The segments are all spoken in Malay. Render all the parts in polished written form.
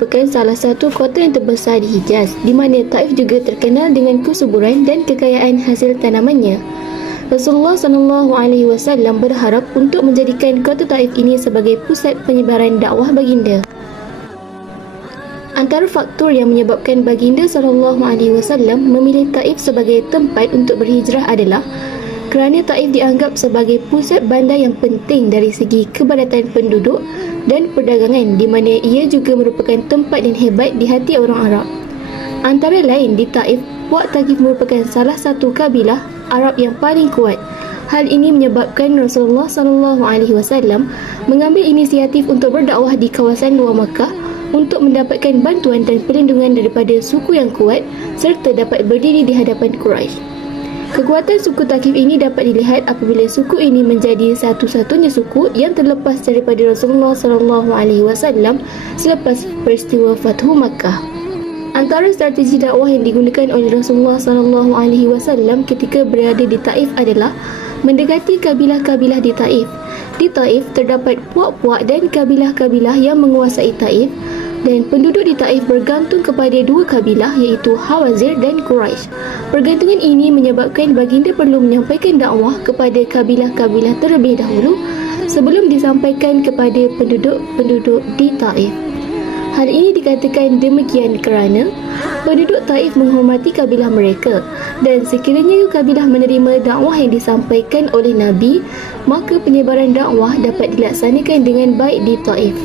merupakan salah satu kota yang terbesar di Hijaz, di mana Taif juga terkenal dengan kesuburan dan kekayaan hasil tanamannya. Rasulullah SAW berharap untuk menjadikan kota Taif ini sebagai pusat penyebaran dakwah baginda. Antara faktor yang menyebabkan baginda SAW memilih Taif sebagai tempat untuk berhijrah adalah kerana Taif dianggap sebagai pusat bandar yang penting dari segi kepadatan penduduk dan perdagangan, di mana ia juga merupakan tempat yang hebat di hati orang Arab. Antara lain, di Taif, Puak Thaqif merupakan salah satu kabilah Arab yang paling kuat. Hal ini menyebabkan Rasulullah SAW mengambil inisiatif untuk berdakwah di kawasan luar Makkah untuk mendapatkan bantuan dan perlindungan daripada suku yang kuat serta dapat berdiri di hadapan Quraisy. Kekuatan suku Thaqif ini dapat dilihat apabila suku ini menjadi satu-satunya suku yang terlepas daripada Rasulullah SAW selepas peristiwa Fathu Makkah. Antara strategi dakwah yang digunakan oleh Rasulullah SAW ketika berada di Taif adalah mendekati kabilah-kabilah di Taif. Di Taif terdapat puak-puak dan kabilah-kabilah yang menguasai Taif, dan penduduk di Taif bergantung kepada dua kabilah iaitu Hawazir dan Quraisy. Pergantungan ini menyebabkan baginda perlu menyampaikan dakwah kepada kabilah-kabilah terlebih dahulu sebelum disampaikan kepada penduduk-penduduk di Taif. Hal ini dikatakan demikian kerana penduduk Taif menghormati kabilah mereka, dan sekiranya kabilah menerima dakwah yang disampaikan oleh Nabi, maka penyebaran dakwah dapat dilaksanakan dengan baik di Taif.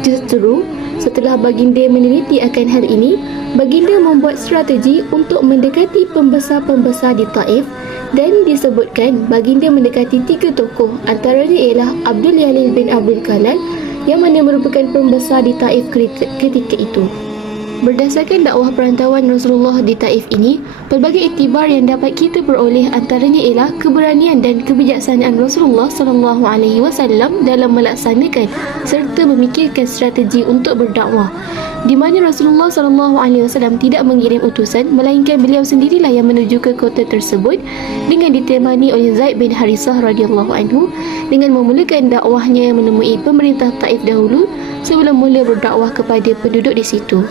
Justru setelah baginda meneliti akan hal ini, baginda membuat strategi untuk mendekati pembesar-pembesar di Taif, dan disebutkan baginda mendekati 3 tokoh, antaranya ialah Abdul Yalil bin Abdul Kalal yang mana merupakan pembesar di Taif ketika itu. Berdasarkan dakwah perantauan Rasulullah di Taif ini, pelbagai iktibar yang dapat kita peroleh antaranya ialah keberanian dan kebijaksanaan Rasulullah SAW dalam melaksanakan serta memikirkan strategi untuk berdakwah, di mana Rasulullah SAW tidak mengirim utusan, melainkan beliau sendirilah yang menuju ke kota tersebut dengan ditemani oleh Zaid bin Harisah radhiyallahu anhu, dengan memulakan dakwahnya menemui pemerintah Taif dahulu sebelum mula berdakwah kepada penduduk di situ.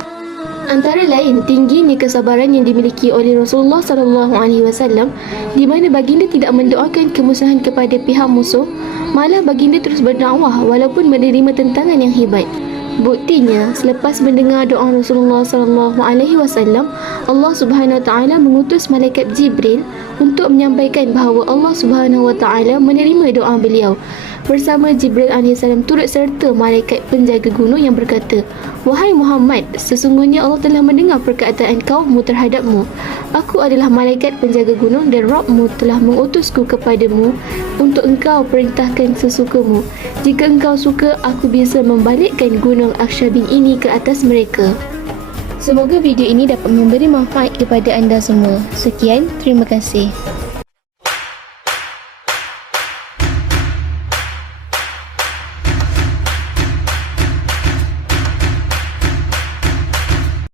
Antara lain, tingginya kesabaran yang dimiliki oleh Rasulullah SAW, di mana baginda tidak mendoakan kemusnahan kepada pihak musuh, malah baginda terus berdakwah walaupun menerima tentangan yang hebat. Buktinya, selepas mendengar doa Rasulullah SAW, Allah Subhanahu Wa Taala mengutus malaikat Jibril untuk menyampaikan bahawa Allah Subhanahu Wa Taala menerima doa beliau. Bersama Jibril AS turut serta malaikat penjaga gunung yang berkata, "Wahai Muhammad, sesungguhnya Allah telah mendengar perkataan kaummu terhadapmu. Aku adalah malaikat penjaga gunung dan Rabbmu telah mengutusku kepadamu untuk engkau perintahkan sesukamu. Jika engkau suka, aku bisa membalikkan gunung Akshabin ini ke atas mereka." Semoga video ini dapat memberi manfaat kepada anda semua. Sekian, terima kasih.